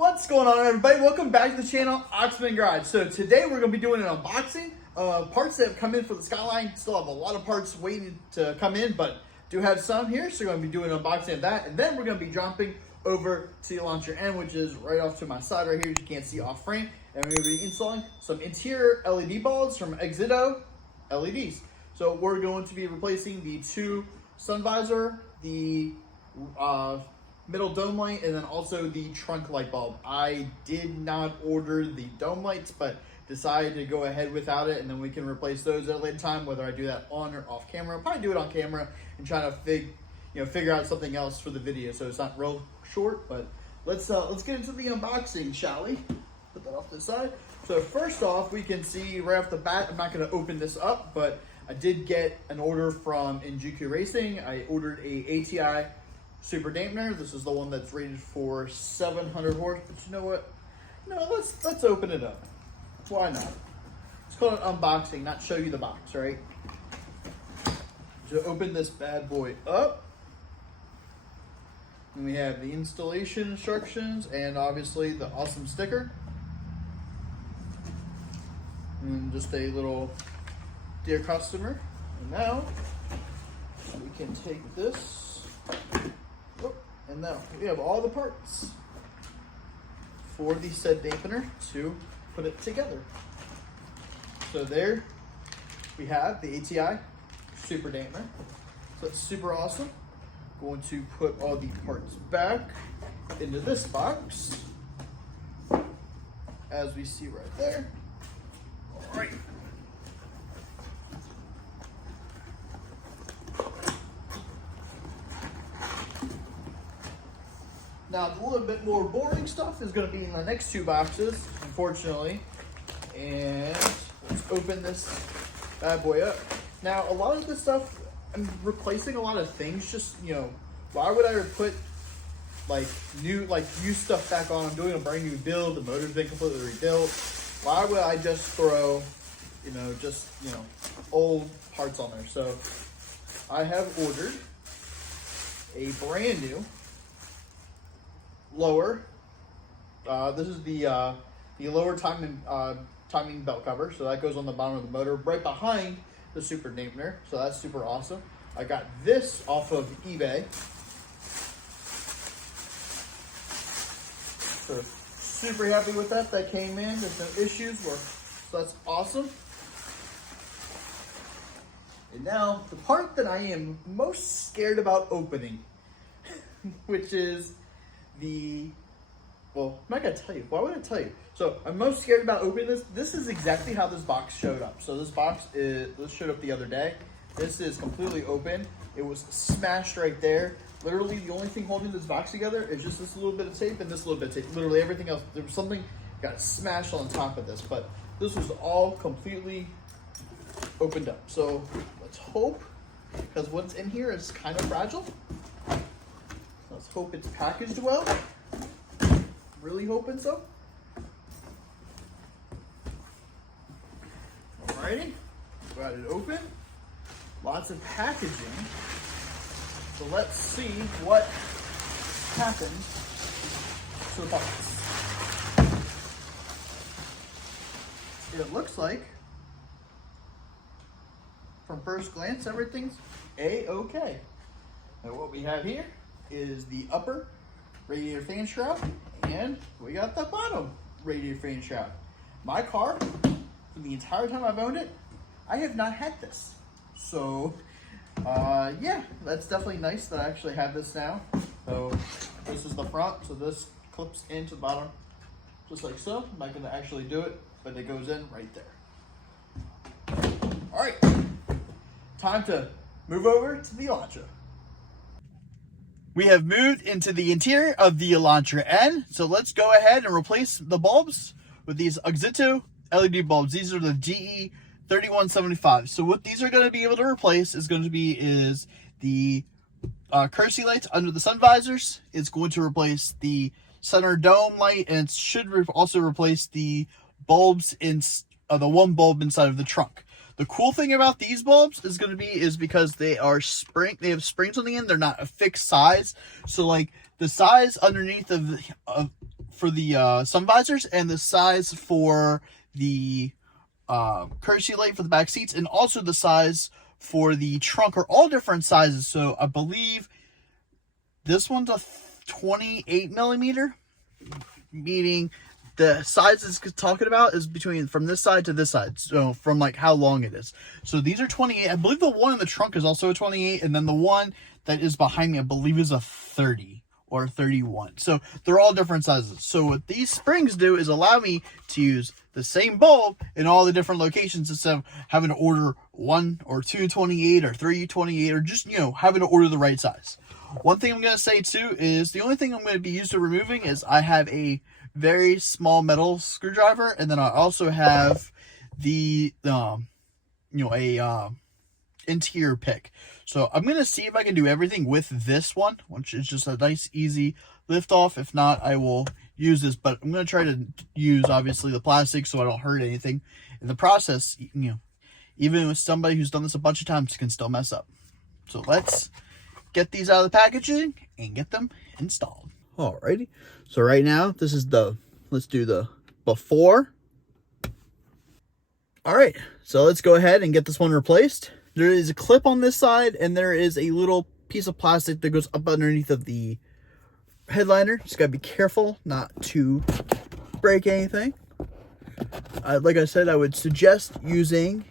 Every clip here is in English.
What's going on, everybody? Welcome back to the channel, AUXITO Garage. So today we're going to be doing an unboxing of parts that have come in for the Skyline. Still have a lot of parts waiting to come in, but do have some here, so we're going to be doing an unboxing of that. And then we're going to be jumping over to the Elantra N, which is right off to my side right here, as you can't see off frame. And we're going to be installing some interior LED bulbs from AUXITO LEDs. So we're going to be replacing the two sun visor, the middle dome light, and then also the trunk light bulb. I did not order the dome lights, but decided to go ahead without it, and then we can replace those at a later time, whether I do that on or off camera. I'll probably do it on camera and try to figure out something else for the video, so it's not real short. But let's get into the unboxing, shall we? Put that off to the side. So first off, we can see right off the bat, I'm not going to open this up, but I did get an order from GTR Racing. I ordered a ATI super dampener. This is the one that's rated for 700 horse, but you know what? No, let's open it up. Why not? It's called an unboxing, not show you the box, right? So open this bad boy up. And we have the installation instructions and obviously the awesome sticker. And just a little dear customer. And now we can take this. And now we have all the parts for the said dampener to put it together. So there we have the ATI super dampener. So it's super awesome. Going to put all the parts back into this box, as we see right there. All right. Now, the little bit more boring stuff is going to be in the next two boxes, unfortunately. And let's open this bad boy up. Now, a lot of this stuff, I'm replacing a lot of things. Just, why would I put new stuff back on? I'm doing a brand new build. The motor's been completely rebuilt. Why would I just throw, old parts on there? So I have ordered a brand new lower. This is the lower timing belt cover, so that goes on the bottom of the motor, right behind the super dampener. So that's super awesome. I got this off of eBay. So super happy with that. That came in. There's no issues. So that's awesome. And now the part that I am most scared about opening, which is I'm not gonna tell you. Why would I tell you? So I'm most scared about opening this. This is exactly how this box showed up. So this showed up the other day. This is completely open. It was smashed right there. Literally the only thing holding this box together is just this little bit of tape and this little bit of tape. Literally everything else, there was something got smashed on top of this, but this was all completely opened up. So let's hope, because what's in here is kind of fragile. Let's hope it's packaged well. Really hoping so. Alrighty, got it open. Lots of packaging. So let's see what happened to the box. It looks like, from first glance, everything's A-okay. And what we have here is the upper radiator fan shroud, and we got the bottom radiator fan shroud. My car, for the entire time I've owned it, I have not had this. So, yeah, that's definitely nice that I actually have this now. So, this is the front, so this clips into the bottom, just like so. I'm not going to actually do it, but it goes in right there. All right, time to move over to the Elantra. We have moved into the interior of the Elantra N, so let's go ahead and replace the bulbs with these AUXITO LED bulbs. These are the GTR 3175. So what these are going to be able to replace is the courtesy lights under the sun visors. It's going to replace the center dome light, and it should also replace the bulbs in the one bulb inside of the trunk. The cool thing about these bulbs is because they have springs on the end. They're not a fixed size. So like the size underneath for the sun visors, and the size for the courtesy light for the back seats, and also the size for the trunk are all different sizes. So I believe this one's a 28 millimeter, meaning the size it's talking about is between from this side to this side, so from like how long it is. So these are 28. I believe the one in the trunk is also a 28, and then the one that is behind me I believe is a 30 or 31. So they're all different sizes. So what these springs do is allow me to use the same bulb in all the different locations instead of having to order 1 or 2 28 or 3 28, or just, you know, having to order the right size. One thing I'm going to say too is the only thing I'm going to be used to removing is I have a very small metal screwdriver, and then I also have the interior pick. So I'm gonna see if I can do everything with this one, which is just a nice easy lift off. If not, I will use this, but I'm gonna try to use obviously the plastic so I don't hurt anything in the process. You know, even with somebody who's done this a bunch of times, can still mess up. So let's get these out of the packaging and get them installed. Alrighty, so right now this is let's do the before. All right, so let's go ahead and get this one replaced. There is a clip on this side, and there is a little piece of plastic that goes up underneath of the headliner. Just gotta be careful not to break anything. Like I said, I would suggest using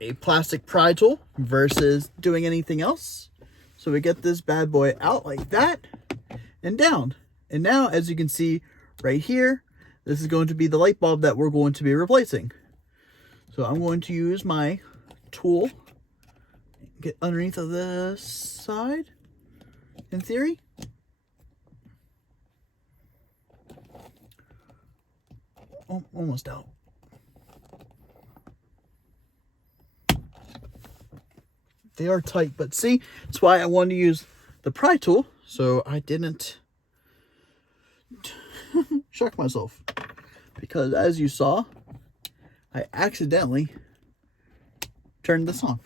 a plastic pry tool versus doing anything else. So we get this bad boy out like that and down. And now, as you can see right here, this is going to be the light bulb that we're going to be replacing. So I'm going to use my tool, get underneath of this side, in theory. Oh, almost out. They are tight, but see, that's why I wanted to use the pry tool, so I didn't shock myself. Because as you saw, I accidentally turned this on.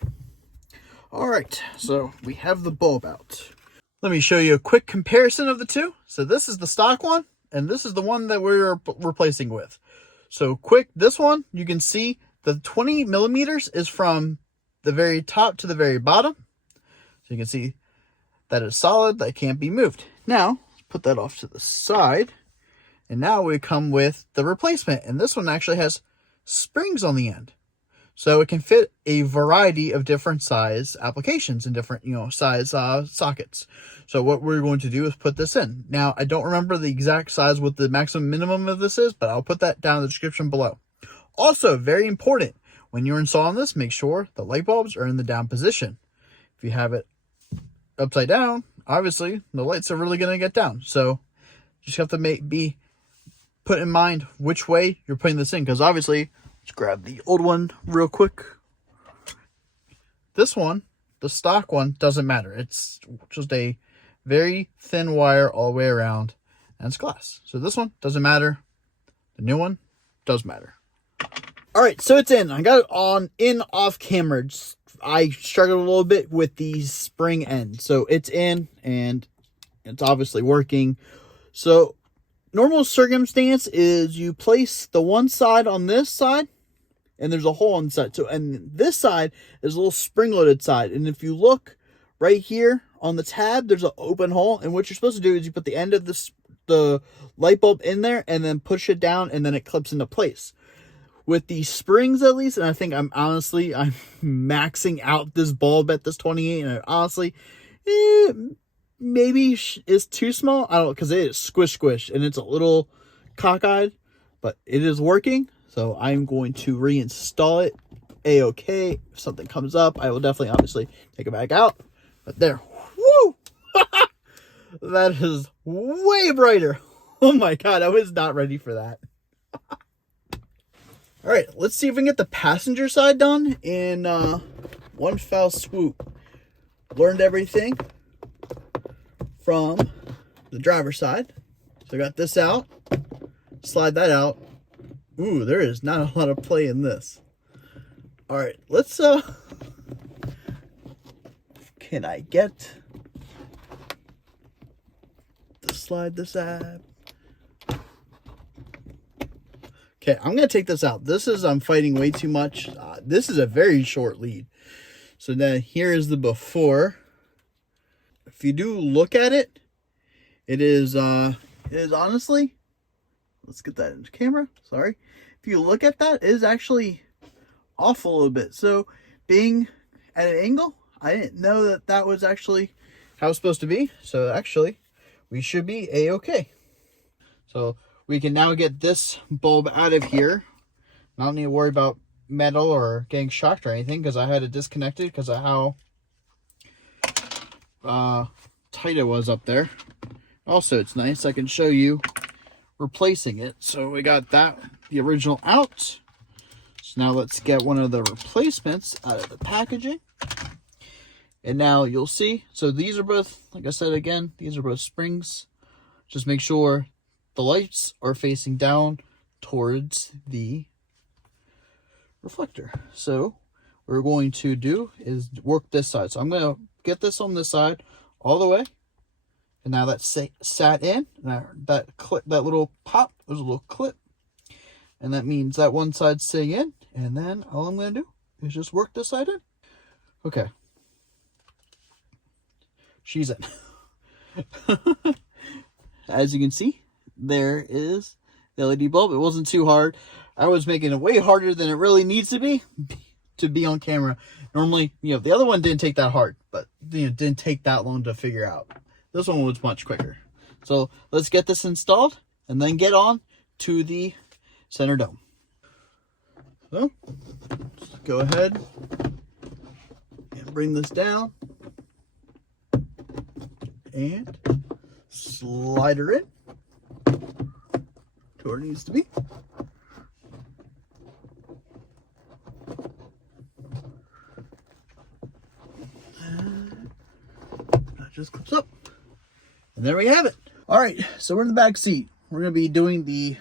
All right, so we have the bulb out. Let me show you a quick comparison of the two. So this is the stock one, and this is the one that we're replacing with. So quick, this one, you can see the 20 millimeters is from the very top to the very bottom. So you can see that is solid, that can't be moved. Now, put that off to the side. And now we come with the replacement. And this one actually has springs on the end. So it can fit a variety of different size applications and different, size sockets. So what we're going to do is put this in. Now, I don't remember the exact size, what the maximum minimum of this is, but I'll put that down in the description below. Also, very important, when you're installing this, make sure the light bulbs are in the down position. If you have it upside down, obviously the lights are really going to get down. So you just have to put in mind which way you're putting this in, because obviously, let's grab the old one real quick. This one, the stock one, doesn't matter. It's just a very thin wire all the way around, and it's glass. So this one doesn't matter. The new one does matter. All right, so it's in. I got it on off camera. I struggled a little bit with the spring end. So it's in, and it's obviously working. So normal circumstance is you place the one side on this side, and there's a hole on the side. So, and this side is a little spring-loaded side. And if you look right here on the tab, there's an open hole. And what you're supposed to do is you put the end of the light bulb in there and then push it down, and then it clips into place. With the springs, at least, and I think I'm maxing out this bulb at this 28, and honestly, maybe is too small. I don't know, because it is squish, and it's a little cockeyed, but it is working. So I'm going to reinstall it. A-okay. If something comes up, I will definitely, obviously, take it back out. But there. Woo! That is way brighter. Oh my god, I was not ready for that. All right, let's see if we can get the passenger side done in one foul swoop. Learned everything from the driver's side. So I got this out, slide that out. Ooh, there is not a lot of play in this. All right, let's, can I get to slide this out? Okay, I'm going to take this out. I'm fighting way too much. This is a very short lead. So then here is the before. If you do look at it, it is honestly, let's get that into camera. Sorry. If you look at that, it is actually off a little bit. So being at an angle, I didn't know that that was actually how it's supposed to be. So actually, we should be A-okay. So we can now get this bulb out of here. I don't need to worry about metal or getting shocked or anything because I had it disconnected because of how tight it was up there. Also, it's nice. I can show you replacing it. So we got that, the original out. So now let's get one of the replacements out of the packaging. And now you'll see. So these are both, like I said again, these are both springs. Just make sure the lights are facing down towards the reflector. So what we're going to do is work this side. So I'm going to get this on this side all the way. And now that's sat in. That little pop was a little clip. And that means that one side's sitting in. And then all I'm going to do is just work this side in. Okay. She's in. As you can see, there is the LED bulb. It wasn't too hard. I was making it way harder than it really needs to be on camera. Normally, the other one didn't take that hard, but didn't take that long to figure out. This one was much quicker. So let's get this installed and then get on to the center dome. So let's go ahead and bring this down and slide her in to where it needs to be. And that just clips up. And there we have it. All right, so we're in the back seat. We're going to be doing the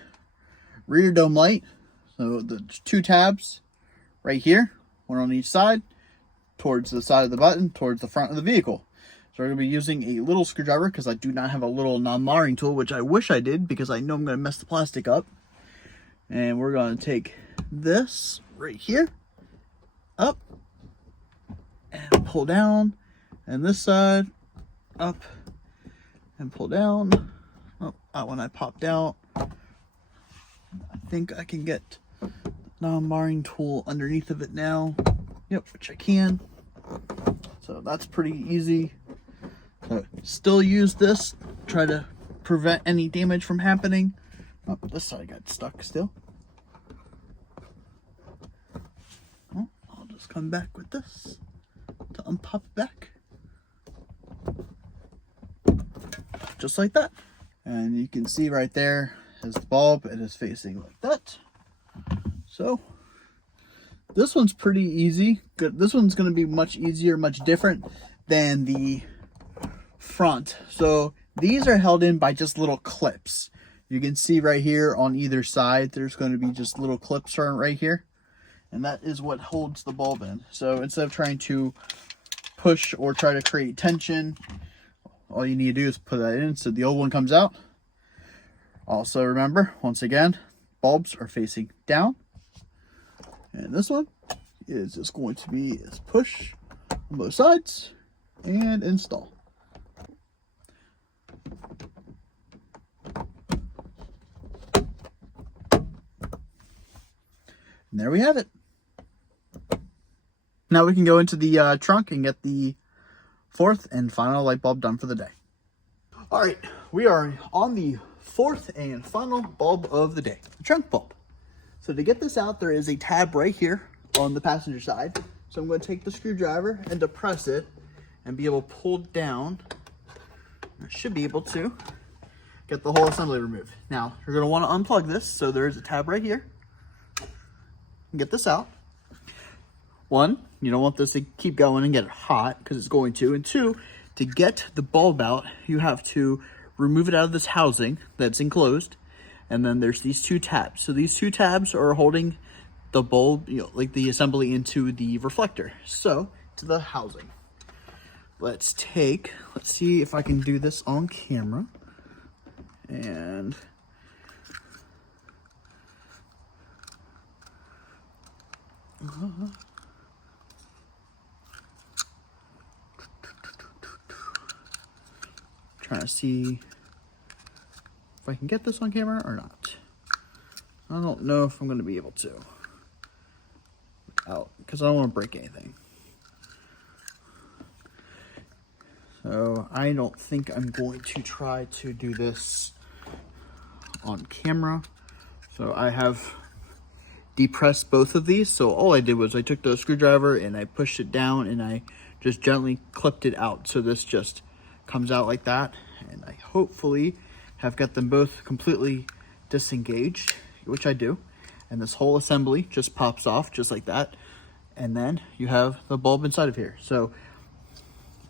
rear dome light. So the two tabs right here, one on each side, towards the side of the button, towards the front of the vehicle. So we're going to be using a little screwdriver because I do not have a little non-marring tool, which I wish I did because I know I'm going to mess the plastic up. And we're going to take this right here, up, and pull down, and this side, up, and pull down. Oh, that one I popped out. I think I can get the non-marring tool underneath of it now. Yep, which I can. So that's pretty easy. So still use this, try to prevent any damage from happening. Oh, this side got stuck still. Oh, I'll just come back with this to unpop it back. Just like that. And you can see right there is the bulb. It is facing like that. So this one's pretty easy. Good. This one's going to be much easier, much different than the front. So these are held in by just little clips. You can see right here on either side, there's going to be just little clips right here. And that is what holds the bulb in. So instead of trying to push or try to create tension, all you need to do is put that in so the old one comes out. Also remember, once again, bulbs are facing down. And this one is just going to be push on both sides and install. And there we have it. Now we can go into the trunk and get the fourth and final light bulb done for the day. All right, we are on the fourth and final bulb of the day, the trunk bulb. So to get this out, there is a tab right here on the passenger side. So I'm going to take the screwdriver and depress it and be able to pull down. I should be able to get the whole assembly removed. Now, you're going to want to unplug this. So there is a tab right here. Get this out. One, you don't want this to keep going and get hot because it's going to. And two, to get the bulb out, you have to remove it out of this housing that's enclosed. And then there's these two tabs. So these two tabs are holding the bulb, like the assembly into the reflector. So to the housing. Let's see if I can do this on camera. And Trying to see if I can get this on camera or not. I don't know if I'm going to be able to. Because I don't want to break anything. So I don't think I'm going to try to do this on camera. So I have depressed both of these. So all I did was I took the screwdriver and I pushed it down and I just gently clipped it out. So this just comes out like that. And I hopefully have got them both completely disengaged, which I do. And this whole assembly just pops off just like that. And then you have the bulb inside of here. So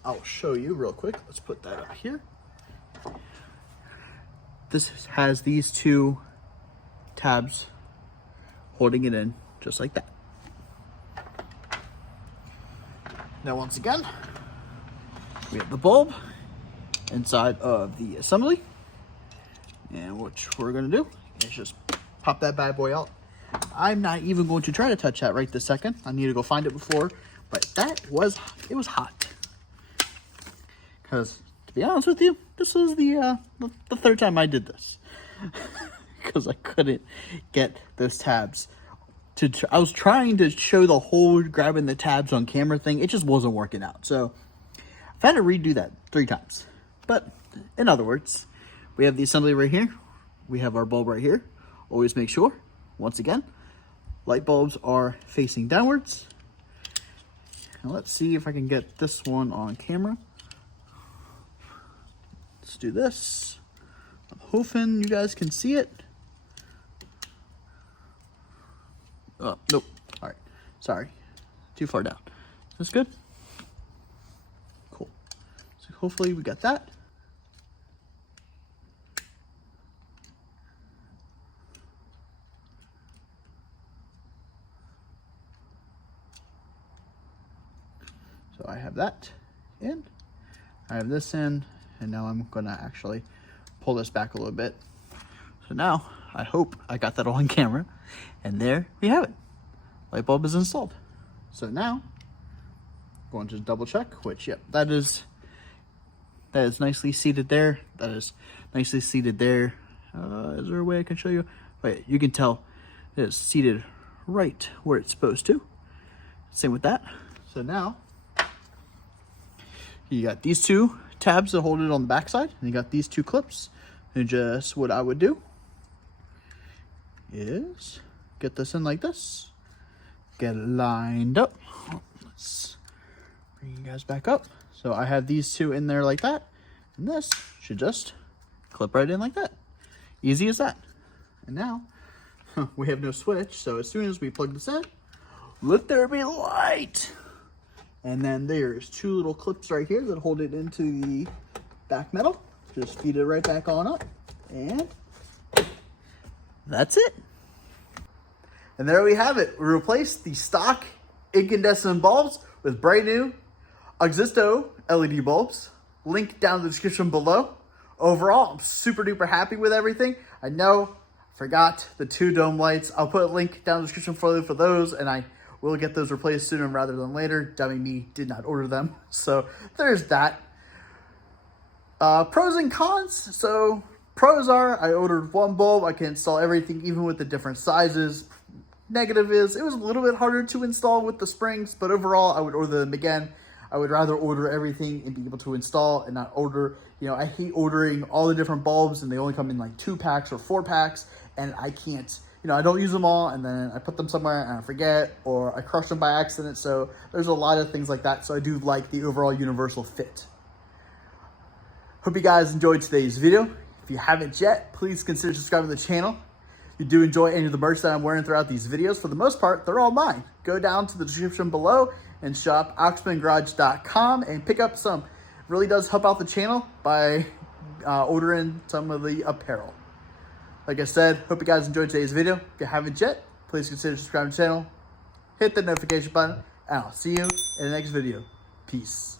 I'll show you real quick. Let's put that up here. This has these two tabs holding it in just like that. Now once again, we have the bulb inside of the assembly. And what we're gonna do is just pop that bad boy out. I'm not even going to try to touch that right this second. I need to go find it before, but it was hot. Because to be honest with you, this was the third time I did this. Because I couldn't get those tabs. I was trying to show the whole grabbing the tabs on camera thing. It just wasn't working out. So I've had to redo that 3 times. But in other words, we have the assembly right here. We have our bulb right here. Always make sure, once again, light bulbs are facing downwards. Now let's see if I can get this one on camera. Let's do this. I'm hoping you guys can see it. Oh, nope. All right. Sorry. Too far down. That's good. Cool. So hopefully we got that. So I have that in. I have this in. And now I'm going to actually pull this back a little bit. So now, I hope I got that all on camera. And there we have it. Light bulb is installed. So now, going to double check, which, yep, that is nicely seated there. That is nicely seated there. Is there a way I can show you? Wait, you can tell it is seated right where it's supposed to. Same with that. So now, you got these two tabs that hold it on the back side, and you got these 2 clips. And just what I would do is get this in like this, get it lined up. Let's bring you guys back up. So I have these 2 in there like that, and this should just clip right in like that. Easy as that. And now we have no switch, so as soon as we plug this in, let there be light. And then there's 2 little clips right here that hold it into the back metal. Just feed it right back on up. And that's it. And there we have it. We replaced the stock incandescent bulbs with brand new AUXITO LED bulbs. Link down in the description below. Overall, I'm super duper happy with everything. I know I forgot the 2 dome lights. I'll put a link down in the description for those, and I will get those replaced sooner rather than later. Dummy me did not order them. So there's that. Pros and cons. So pros are I ordered 1 bulb. I can install everything even with the different sizes. Negative is it was a little bit harder to install with the springs, but overall I would order them again. I would rather order everything and be able to install and not order, I hate ordering all the different bulbs and they only come in like 2 packs or 4 packs and I can't, I don't use them all, and then I put them somewhere and I forget, or I crush them by accident. So there's a lot of things like that. So I do like the overall universal fit. Hope you guys enjoyed today's video. If you haven't yet, please consider subscribing to the channel. If you do enjoy any of the merch that I'm wearing throughout these videos, for the most part, they're all mine. Go down to the description below and shop AUXITOgarage.com and pick up some. It really does help out the channel by ordering some of the apparel. Like I said, hope you guys enjoyed today's video. If you haven't yet, please consider subscribing to the channel. Hit the notification button, and I'll see you in the next video. Peace.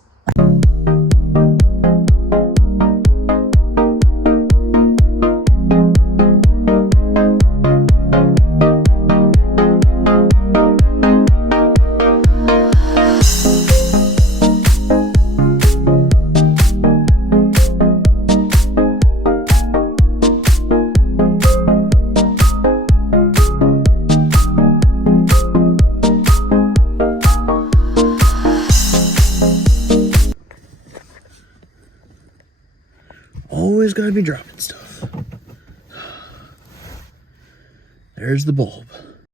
always gotta be dropping stuff. There's the bulb.